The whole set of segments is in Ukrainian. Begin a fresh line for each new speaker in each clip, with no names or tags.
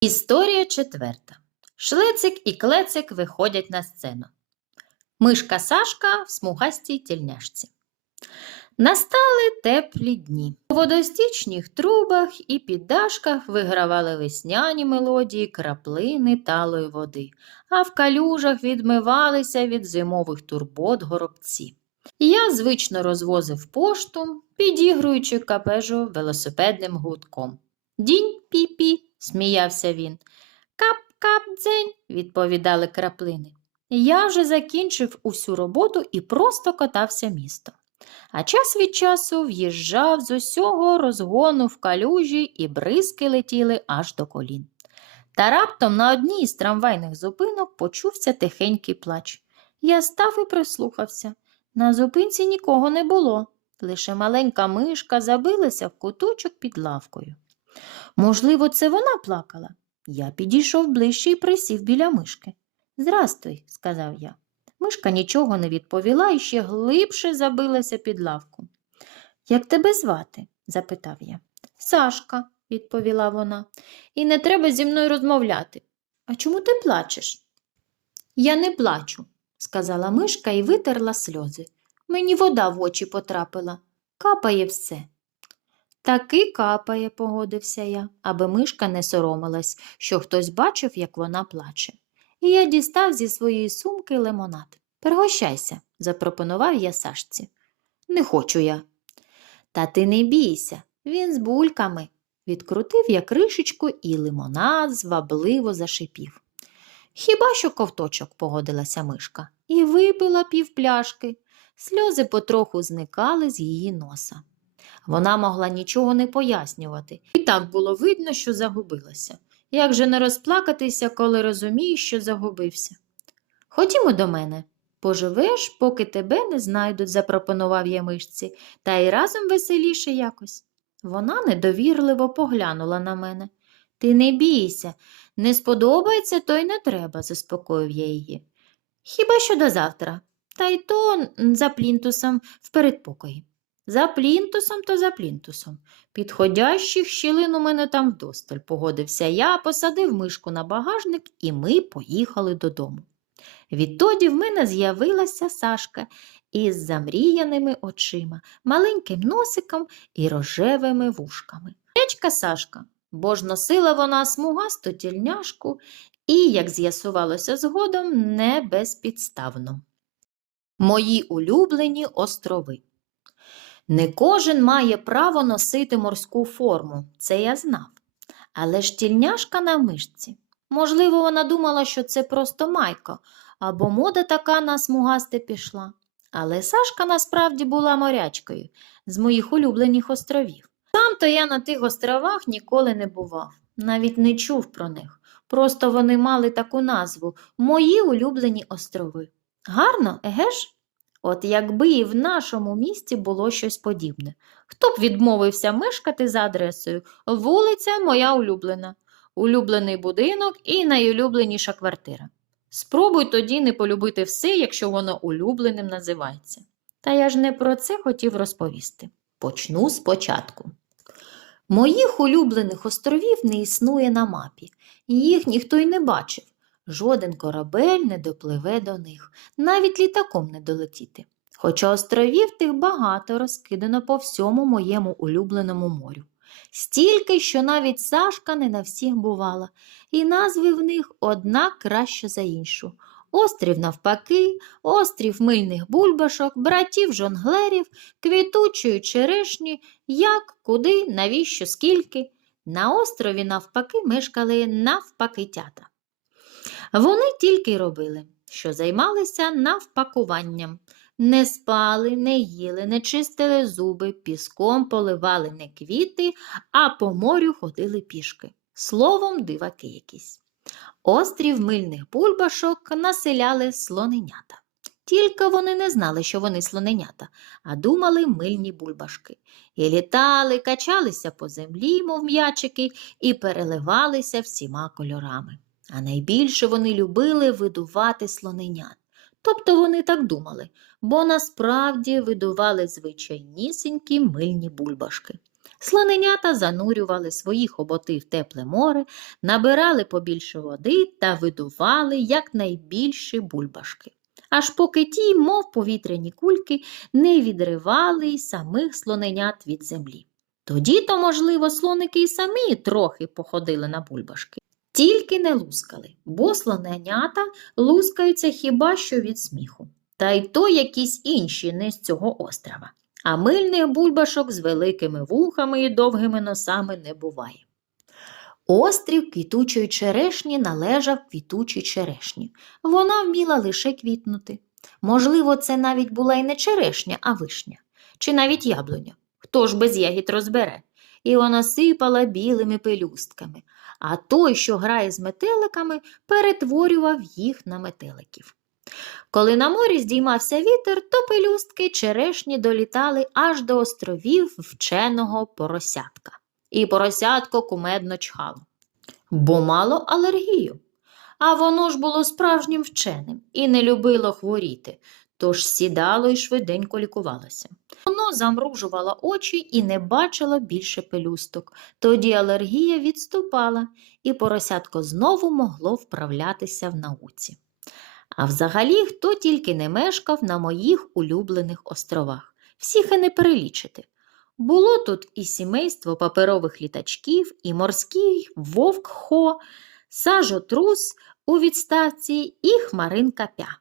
Історія четверта. Шлецик і клецик виходять на сцену. Мишка Сашка в смугастій тільняшці. Настали теплі дні. У водостічних трубах і піддашках вигравали весняні мелодії краплини талої води, а в калюжах відмивалися від зимових турбот горобці. Я звично розвозив пошту, підігруючи капежу велосипедним гудком. Дінь пі-пі, сміявся він. Кап-кап дзень, відповідали краплини. Я вже закінчив усю роботу і просто катався місто. А час від часу в'їжджав з усього розгону в калюжі, і бризки летіли аж до колін. Та раптом на одній із трамвайних зупинок почувся тихенький плач. Я став і прислухався. На зупинці нікого не було, лише маленька мишка забилася в куточок під лавкою. Можливо, це вона плакала. Я підійшов ближче і присів біля мишки. Здрастуй, сказав я. Мишка нічого не відповіла і ще глибше забилася під лавку. Як тебе звати? запитав я. Сашка, відповіла вона, і не треба зі мною розмовляти. А чому ти плачеш? Я не плачу, сказала мишка і витерла сльози. Мені вода в очі потрапила. Капає все. Таки капає, погодився я, аби мишка не соромилась, що хтось бачив, як вона плаче. І я дістав зі своєї сумки лимонад. Пригощайся, запропонував я Сашці. Не хочу я. Та ти не бійся, він з бульками. Відкрутив я кришечку і лимонад звабливо зашипів. Хіба що ковточок, погодилася мишка, і випила півпляшки. Сльози потроху зникали з її носа. Вона могла нічого не пояснювати, і так було видно, що загубилася. Як же не розплакатися, коли розумієш, що загубився? Ходімо до мене. Поживеш, поки тебе не знайдуть, запропонував я мишці, та й разом веселіше якось. Вона недовірливо поглянула на мене. Ти не бійся, не сподобається, то й не треба, заспокоїв я її. Хіба що до завтра, та й то за плінтусом в передпокої. За плінтусом, то за плінтусом. Підходящих щілин у мене там вдосталь, погодився я, посадив мишку на багажник, і ми поїхали додому. Відтоді в мене з'явилася Сашка із замріяними очима, маленьким носиком і рожевими вушками. Речка Сашка, бо ж носила вона смугасту тільняшку і, як з'ясувалося згодом, не безпідставно. Мої улюблені острови. Не кожен має право носити морську форму, це я знав. Але ж тільняшка на мишці. Можливо, вона думала, що це просто майка, або мода така на смугасте пішла. Але Сашка насправді була морячкою з моїх улюблених островів. Сам то я на тих островах ніколи не бував, навіть не чув про них. Просто вони мали таку назву Мої улюблені острови. Гарно, еге ж? От якби і в нашому місті було щось подібне. Хто б відмовився мешкати за адресою вулиця моя улюблена, улюблений будинок і найулюбленіша квартира. Спробуй тоді не полюбити все, якщо воно улюбленим називається. Та я ж не про це хотів розповісти. Почну спочатку. Моїх улюблених островів не існує на мапі, їх ніхто й не бачив. Жоден корабель не допливе до них, навіть літаком не долетіти. Хоча островів тих багато розкидано по всьому моєму улюбленому морю. Стільки, що навіть Сашка не на всіх бувала, і назви в них одна краще за іншу. Острів навпаки, острів мильних бульбашок, братів жонглерів, квітучої черешні, як, куди, навіщо, скільки. На острові навпаки мешкали навпакитята. Вони тільки й робили, що займалися навпакуванням. Не спали, не їли, не чистили зуби, піском поливали не квіти, а по морю ходили пішки. Словом, диваки якісь. Острів мильних бульбашок населяли слоненята. Тільки вони не знали, що вони слоненята, а думали мильні бульбашки. І літали, качалися по землі, мов м'ячики, і переливалися всіма кольорами. А найбільше вони любили видувати слоненят. Тобто вони так думали, бо насправді видували звичайнісінькі мильні бульбашки. Слоненята занурювали свої хоботи в тепле море, набирали побільше води та видували якнайбільші бульбашки. Аж поки ті, мов повітряні кульки, не відривали й самих слоненят від землі. Тоді то, можливо, слоники й самі трохи походили на бульбашки. Тільки не лускали, бо слоненята лускаються хіба що від сміху. Та й то якісь інші не з цього острова. А мильних бульбашок з великими вухами і довгими носами не буває. Острів квітучої черешні належав квітучій черешні. Вона вміла лише квітнути. Можливо, це навіть була й не черешня, а вишня, чи навіть яблуня. Хто ж без ягід розбере? І вона сипала білими пелюстками, а той, що грає з метеликами, перетворював їх на метеликів. Коли на морі здіймався вітер, то пелюстки черешні долітали аж до островів вченого поросятка. І поросятко кумедно чхало, бо мало алергію. А воно ж було справжнім вченим і не любило хворіти, тож сідало і швиденько лікувалося. Воно замружувало очі і не бачило більше пелюсток. Тоді алергія відступала, і поросятко знову могло вправлятися в науці. А взагалі, хто тільки не мешкав на моїх улюблених островах, всіх і не перелічити. Було тут і сімейство паперових літачків, і морський вовк Хо, сажотрус у відставці і хмаринка Пя.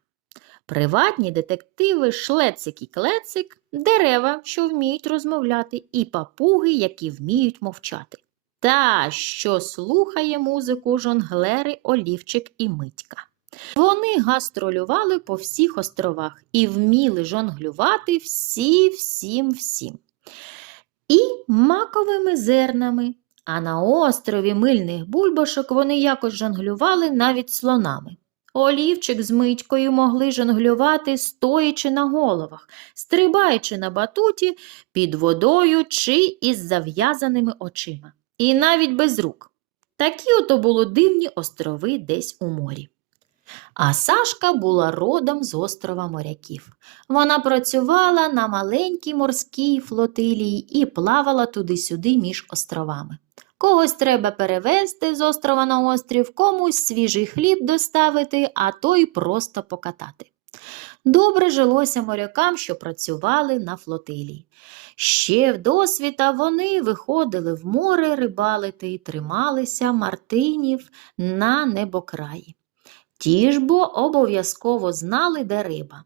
Приватні детективи Шлецик і Клецик, дерева, що вміють розмовляти, і папуги, які вміють мовчати. Та, що слухає музику жонглери Олівчик і Митька. Вони гастролювали по всіх островах і вміли жонглювати всі, всім, всім. І маковими зернами, а на острові мильних бульбашок вони якось жонглювали навіть слонами. Олівчик з митькою могли жонглювати, стоячи на головах, стрибаючи на батуті, під водою чи із зав'язаними очима. І навіть без рук. Такі ото були дивні острови десь у морі. А Сашка була родом з острова моряків. Вона працювала на маленькій морській флотилії і плавала туди-сюди між островами. Когось треба перевезти з острова на острів, комусь свіжий хліб доставити, а то й просто покатати. Добре жилося морякам, що працювали на флотилії. Ще в досвіта вони виходили в море рибалити і трималися мартинів на небокраї. Ті ж бо обов'язково знали, де риба.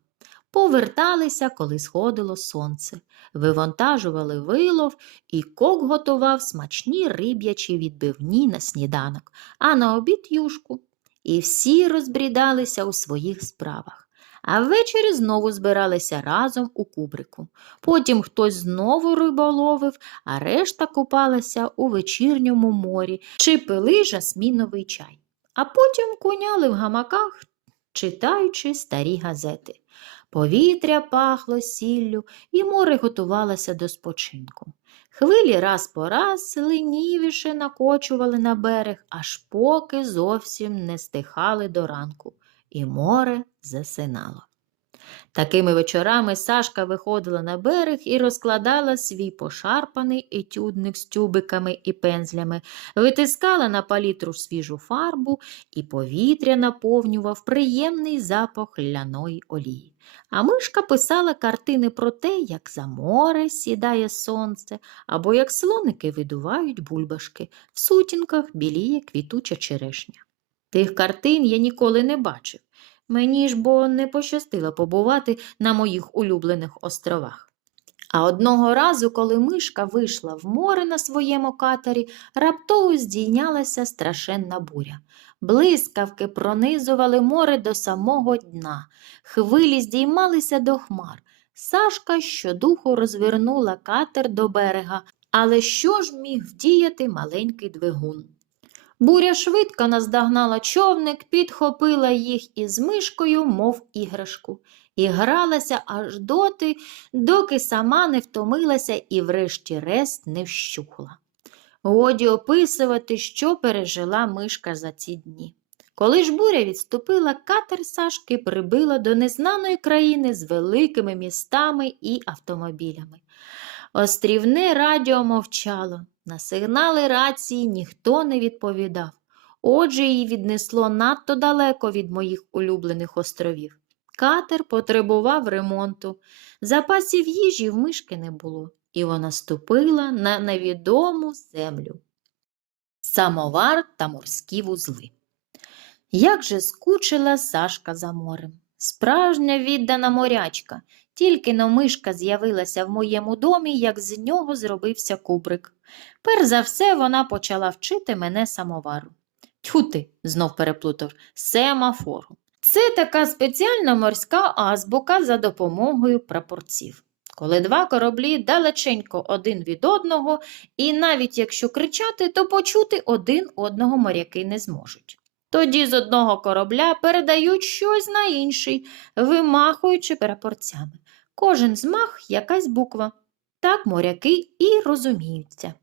Поверталися, коли сходило сонце, вивантажували вилов, і кок готував смачні риб'ячі відбивні на сніданок, а на обід юшку. І всі розбрідалися у своїх справах. А ввечері знову збиралися разом у кубрику. Потім хтось знову риболовив, а решта купалася у вечірньому морі чи пили жасміновий чай. А потім куняли в гамаках, читаючи старі газети. Повітря пахло сіллю, і море готувалося до спочинку. Хвилі раз по раз ленівіше накочували на берег, аж поки зовсім не стихали до ранку, і море засинало. Такими вечорами Сашка виходила на берег і розкладала свій пошарпаний етюдник з тюбиками і пензлями, витискала на палітру свіжу фарбу, і повітря наповнював приємний запах ляної олії. А мишка писала картини про те, як за море сідає сонце, або як слоники видувають бульбашки, в сутінках біліє квітуча черешня. Тих картин я ніколи не бачив. Мені ж бо не пощастило побувати на моїх улюблених островах. А одного разу, коли мишка вийшла в море на своєму катері, раптово здійнялася страшенна буря. Блискавки пронизували море до самого дна, хвилі здіймалися до хмар. Сашка щодуху розвернула катер до берега, але що ж міг вдіяти маленький двигун? Буря швидко наздогнала човник, підхопила їх із мишкою, мов іграшку, і гралася аж доти, доки сама не втомилася і врешті-решт не вщухла. Годі описувати, що пережила мишка за ці дні. Коли ж буря відступила, катер Сашки прибила до незнаної країни з великими містами і автомобілями. Острівне радіо мовчало. На сигнали рації ніхто не відповідав. Отже, її віднесло надто далеко від моїх улюблених островів. Катер потребував ремонту. Запасів їжі в мишки не було, і вона ступила на невідому землю. Самовар та морські вузли. Як же скучила Сашка за морем. Справжня віддана морячка. Тільки но мишка з'явилася в моєму домі, як з нього зробився кубрик. Перш за все вона почала вчити мене самовару. Тьху знов переплутав, семафору. Це така спеціальна морська азбука за допомогою прапорців. Коли два кораблі далеченько один від одного, і навіть якщо кричати, то почути один одного моряки не зможуть. Тоді з одного корабля передають щось на інший, вимахуючи прапорцями. Кожен змах якась буква. Так моряки і розуміються.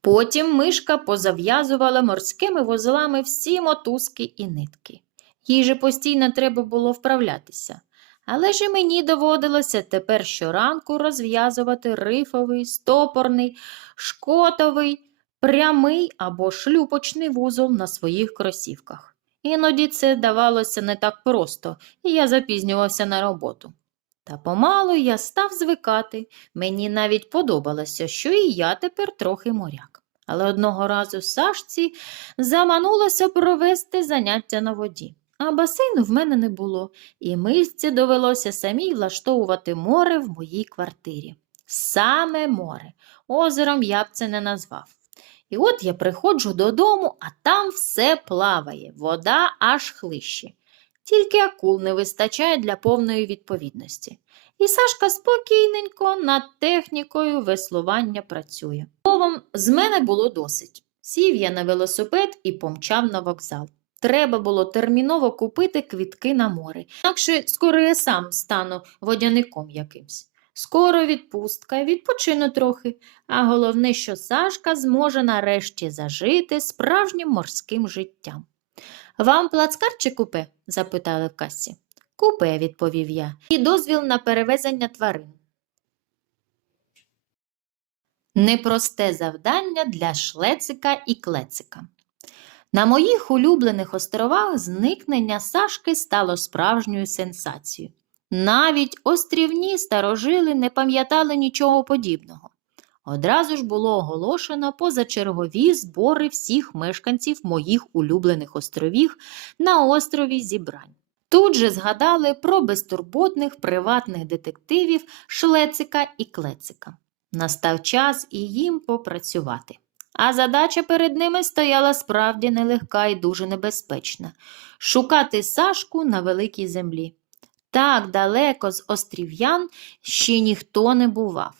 Потім мишка позав'язувала морськими вузлами всі мотузки і нитки. Їй же постійно треба було вправлятися. Але ж і мені доводилося тепер щоранку розв'язувати рифовий, стопорний, шкотовий, прямий або шлюпочний вузол на своїх кросівках. Іноді це давалося не так просто, і я запізнювався на роботу. Та помалу я став звикати. Мені навіть подобалося, що і я тепер трохи моряк. Але одного разу Сашці заманулося провести заняття на воді. А басейну в мене не було, і мисці довелося самій влаштовувати море в моїй квартирі. Саме море. Озером я б це не назвав. І от я приходжу додому, а там все плаває, вода аж хлище. Тільки акул не вистачає для повної відповідності. І Сашка спокійненько над технікою веслування працює. Словом, з мене було досить. Сів я на велосипед і помчав на вокзал. Треба було терміново купити квітки на море, інакше скоро я сам стану водяником якимсь. Скоро відпустка, відпочину трохи, а головне, що Сашка зможе нарешті зажити справжнім морським життям. Вам плацкар чи купе? запитали в касі. Купе, відповів я, і дозвіл на перевезення тварин. Непросте завдання для шлецика і клецика. На моїх улюблених островах зникнення Сашки стало справжньою сенсацією. Навіть острівні старожили не пам'ятали нічого подібного. Одразу ж було оголошено позачергові збори всіх мешканців моїх улюблених островів на острові Зібрань. Тут же згадали про безтурботних приватних детективів Шлецика і Клецика. Настав час і їм попрацювати. А задача перед ними стояла справді нелегка і дуже небезпечна шукати Сашку на великій землі. Так далеко з острів'ян ще ніхто не бував.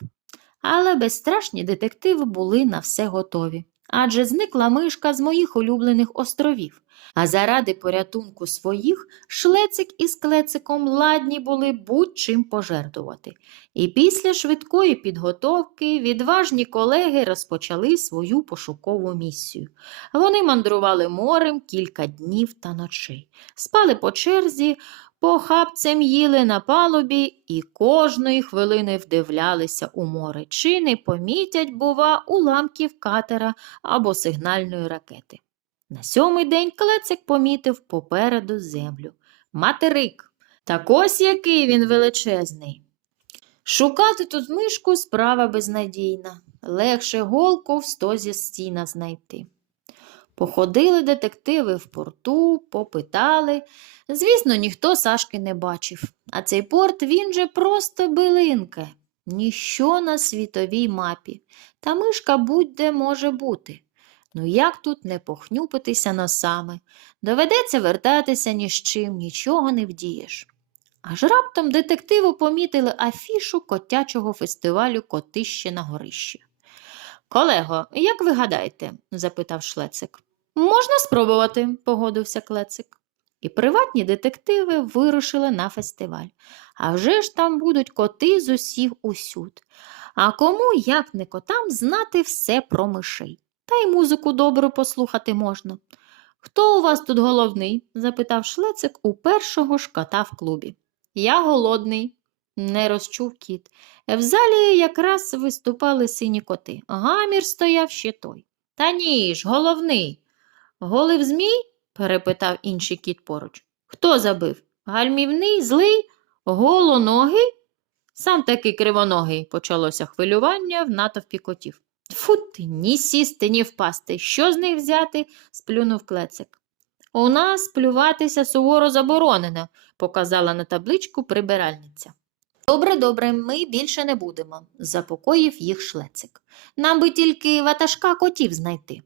Але безстрашні детективи були на все готові. Адже зникла мишка з моїх улюблених островів. А заради порятунку своїх шлецик із клециком ладні були будь-чим пожертвувати. І після швидкої підготовки відважні колеги розпочали свою пошукову місію. Вони мандрували морем кілька днів та ночей, спали по черзі, похапцем їли на палубі і кожної хвилини вдивлялися у море, чи не помітять, бува, уламків катера або сигнальної ракети. На сьомий день клецик помітив попереду землю. Материк. Так ось який він величезний. Шукати тут мишку справа безнадійна. Легше голку в стозі стіна знайти. Походили детективи в порту, попитали. Звісно, ніхто Сашки не бачив, а цей порт він же просто билинке. Ніщо на світовій мапі. Та мишка будь-де може бути. Ну як тут не похнюпитися носами? Доведеться вертатися ні з чим, нічого не вдієш. Аж раптом детективи помітили афішу котячого фестивалю Котище на горищі. Колего, як ви гадаєте? запитав шлецик. Можна спробувати, погодився клецик. І приватні детективи вирушили на фестиваль. А вже ж там будуть коти з усіх усюд. А кому, як не котам, знати все про мишей. Та й музику добру послухати можна. Хто у вас тут головний? запитав шлецик у першого ж кота в клубі. Я голодний. не розчув кіт. В залі якраз виступали сині коти. Гамір стояв ще той. Та ні ж, головний. Голив змій? перепитав інший кіт поруч. Хто забив? Гальмівний, злий, голоногий? Сам таки кривоногий, почалося хвилювання в натовпі котів. Фу ти, ні сісти, ні впасти. Що з них взяти? сплюнув клецик. У нас плюватися суворо заборонено, показала на табличку прибиральниця. Добре, добре, ми більше не будемо, запокоїв їх шлецик. Нам би тільки ватажка котів знайти.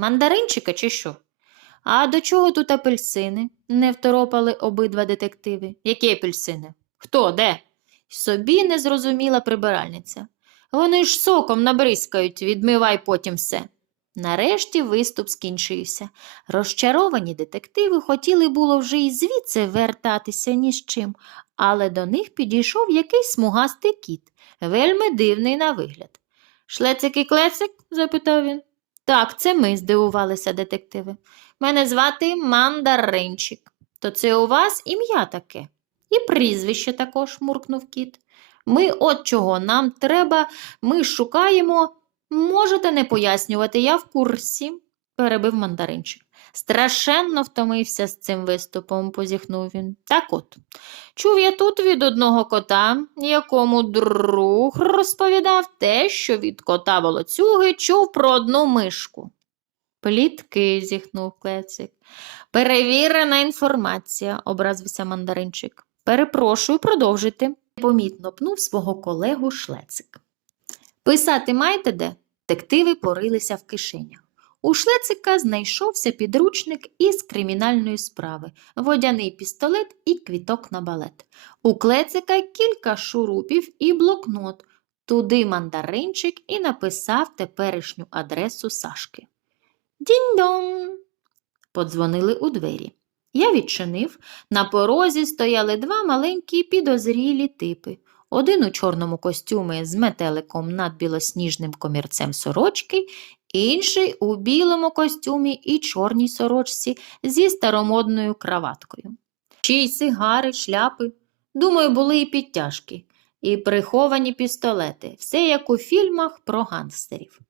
Мандаринчика чи що? А до чого тут апельсини? не второпали обидва детективи. Які апельсини? Хто, де? Собі не зрозуміла прибиральниця. Вони ж соком набризкають, відмивай потім все. Нарешті виступ скінчився. Розчаровані детективи хотіли було вже й звідси вертатися ні з чим, але до них підійшов якийсь смугастий кіт, вельми дивний на вигляд. Шлецик і клецик? запитав він. Так, це ми, здивувалися детективи. Мене звати Мандаринчик. То це у вас ім'я таке. І прізвище також, муркнув кіт. Ми от чого нам треба, ми шукаємо. Можете не пояснювати, я в курсі, перебив мандаринчик. Страшенно втомився з цим виступом, позіхнув він. Так от, чув я тут від одного кота, якому друг розповідав те, що від кота волоцюги чув про одну мишку. Плітки, зіхнув клецик. Перевірена інформація, образився мандаринчик. Перепрошую, продовжити. Помітно пнув свого колегу шлецик. Писати маєте де? Детективи порилися в кишенях. У шлецика знайшовся підручник із кримінальної справи, водяний пістолет і квіток на балет. У клецика кілька шурупів і блокнот. Туди мандаринчик і написав теперішню адресу Сашки. Дінь-дон! Подзвонили у двері. Я відчинив. На порозі стояли два маленькі підозрілі типи. Один у чорному костюмі з метеликом над білосніжним комірцем сорочки, інший у білому костюмі і чорній сорочці зі старомодною краваткою. Ще й сигари, шляпи. Думаю, були і підтяжки, і приховані пістолети, все як у фільмах про гангстерів.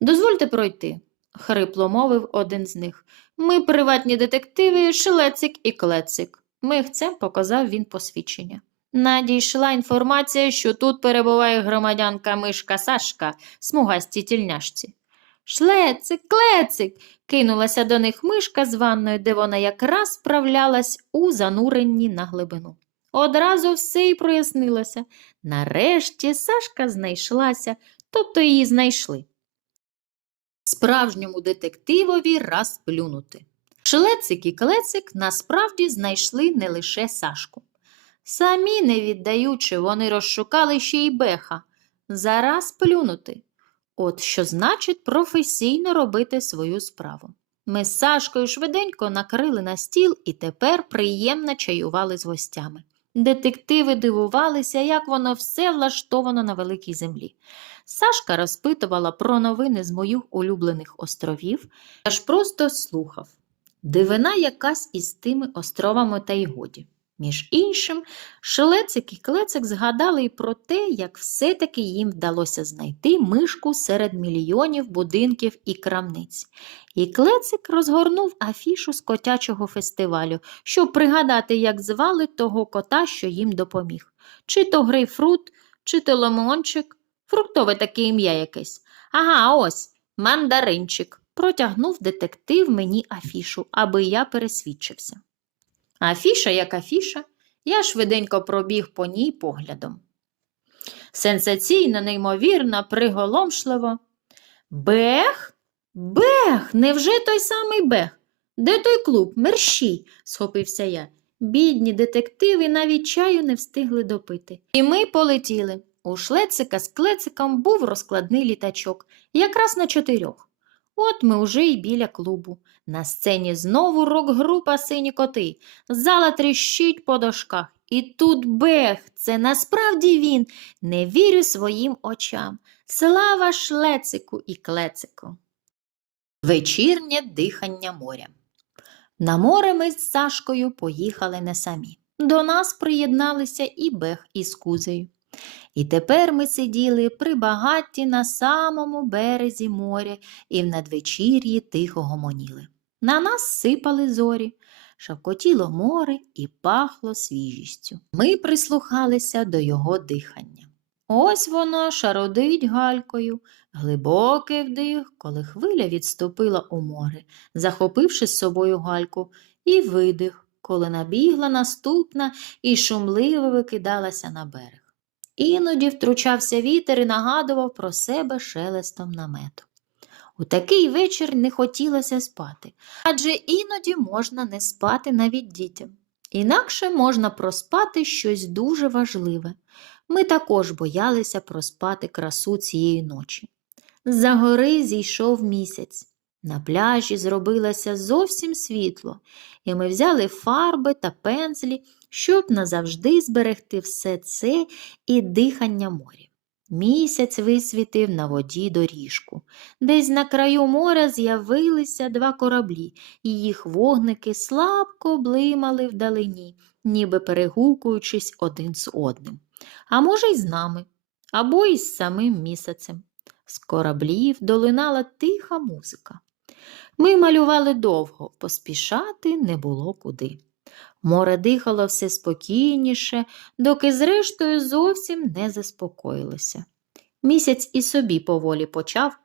Дозвольте пройти, хрипло мовив один з них. Ми приватні детективи, Шелецик і Клецик. Мигцем показав він посвідчення. Надійшла інформація, що тут перебуває громадянка мишка Сашка, смугастій тільняшці. Шлецик, клецик. кинулася до них мишка з ванною, де вона якраз справлялась у зануренні на глибину. Одразу все й прояснилося. Нарешті Сашка знайшлася, тобто її знайшли. Справжньому детективові раз плюнути. Шлецик і клецик насправді знайшли не лише Сашку. Самі не віддаючи, вони розшукали ще й беха. Зараз плюнути. От що значить професійно робити свою справу. Ми з Сашкою швиденько накрили на стіл і тепер приємно чаювали з гостями. Детективи дивувалися, як воно все влаштовано на великій землі. Сашка розпитувала про новини з моїх улюблених островів, я ж просто слухав. Дивина якась із тими островами та й годі. Між іншим, Шелецик і Клецик згадали й про те, як все-таки їм вдалося знайти мишку серед мільйонів будинків і крамниць. І Клецик розгорнув афішу з котячого фестивалю, щоб пригадати, як звали того кота, що їм допоміг. Чи то грейпфрут, чи то лимончик, фруктове таке ім'я якесь. Ага, ось мандаринчик. Протягнув детектив мені афішу, аби я пересвідчився. Афіша як афіша, я швиденько пробіг по ній поглядом. Сенсаційно, неймовірно, приголомшливо. Бех? Бех, невже той самий Бех? Де той клуб? Мерщій, схопився я. Бідні детективи навіть чаю не встигли допити. І ми полетіли. У шлецика з клециком був розкладний літачок, якраз на чотирьох. От ми уже й біля клубу. На сцені знову рок-група сині коти. Зала тріщить по дошках. І тут бех, це насправді він. Не вірю своїм очам. Слава шлецику і клецику. Вечірнє дихання моря. На море ми з Сашкою поїхали не самі. До нас приєдналися і Бех із кузею. І тепер ми сиділи при багатті на самому березі моря і в надвечір'ї тихо гомоніли. На нас сипали зорі, шавкотіло море і пахло свіжістю. Ми прислухалися до його дихання. Ось воно шародить галькою, глибокий вдих, коли хвиля відступила у море, захопивши з собою гальку, і видих, коли набігла наступна і шумливо викидалася на берег. Іноді втручався вітер і нагадував про себе шелестом намету. У такий вечір не хотілося спати, адже іноді можна не спати навіть дітям. Інакше можна проспати щось дуже важливе. Ми також боялися проспати красу цієї ночі. З-за гори зійшов місяць. На пляжі зробилося зовсім світло, і ми взяли фарби та пензлі, щоб назавжди зберегти все це і дихання моря. Місяць висвітив на воді доріжку. Десь на краю моря з'явилися два кораблі, і їх вогники слабко блимали вдалині, ніби перегукуючись один з одним. А може, й з нами, або й з самим місяцем. З кораблів долинала тиха музика. Ми малювали довго, поспішати не було куди. Море дихало все спокійніше, доки зрештою зовсім не заспокоїлося. Місяць і собі поволі почав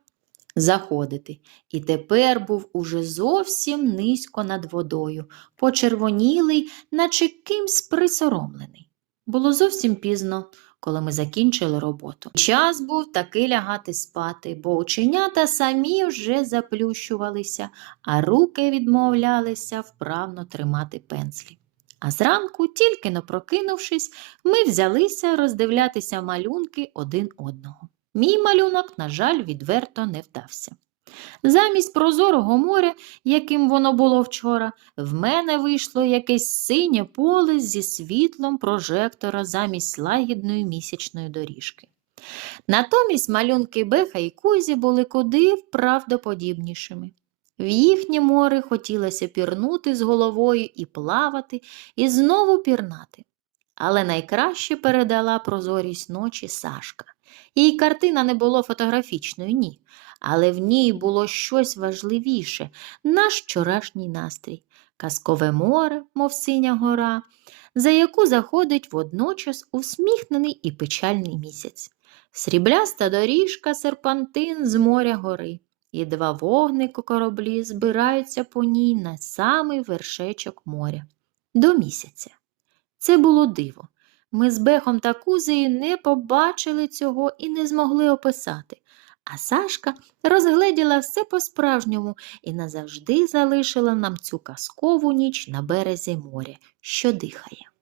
заходити, і тепер був уже зовсім низько над водою, почервонілий, наче кимсь присоромлений. Було зовсім пізно, коли ми закінчили роботу. Час був таки лягати спати, бо оченята самі вже заплющувалися, а руки відмовлялися вправно тримати пензлі. А зранку, тільки но прокинувшись, ми взялися роздивлятися малюнки один одного. Мій малюнок, на жаль, відверто не вдався. Замість прозорого моря, яким воно було вчора, в мене вийшло якесь синє поле зі світлом прожектора замість лагідної місячної доріжки. Натомість малюнки Беха і Кузі були куди вправдоподібнішими. В їхнє море хотілося пірнути з головою і плавати, і знову пірнати. Але найкраще передала прозорість ночі Сашка. Її картина не було фотографічною, ні, але в ній було щось важливіше наш вчорашній настрій, казкове море, мов синя гора, за яку заходить водночас усміхнений і печальний місяць, срібляста доріжка, серпантин з моря гори, і два вогники кораблі збираються по ній на самий вершечок моря. До місяця. Це було диво. Ми з Бехом та Кузею не побачили цього і не змогли описати. А Сашка розгледіла все по-справжньому і назавжди залишила нам цю казкову ніч на березі моря, що дихає.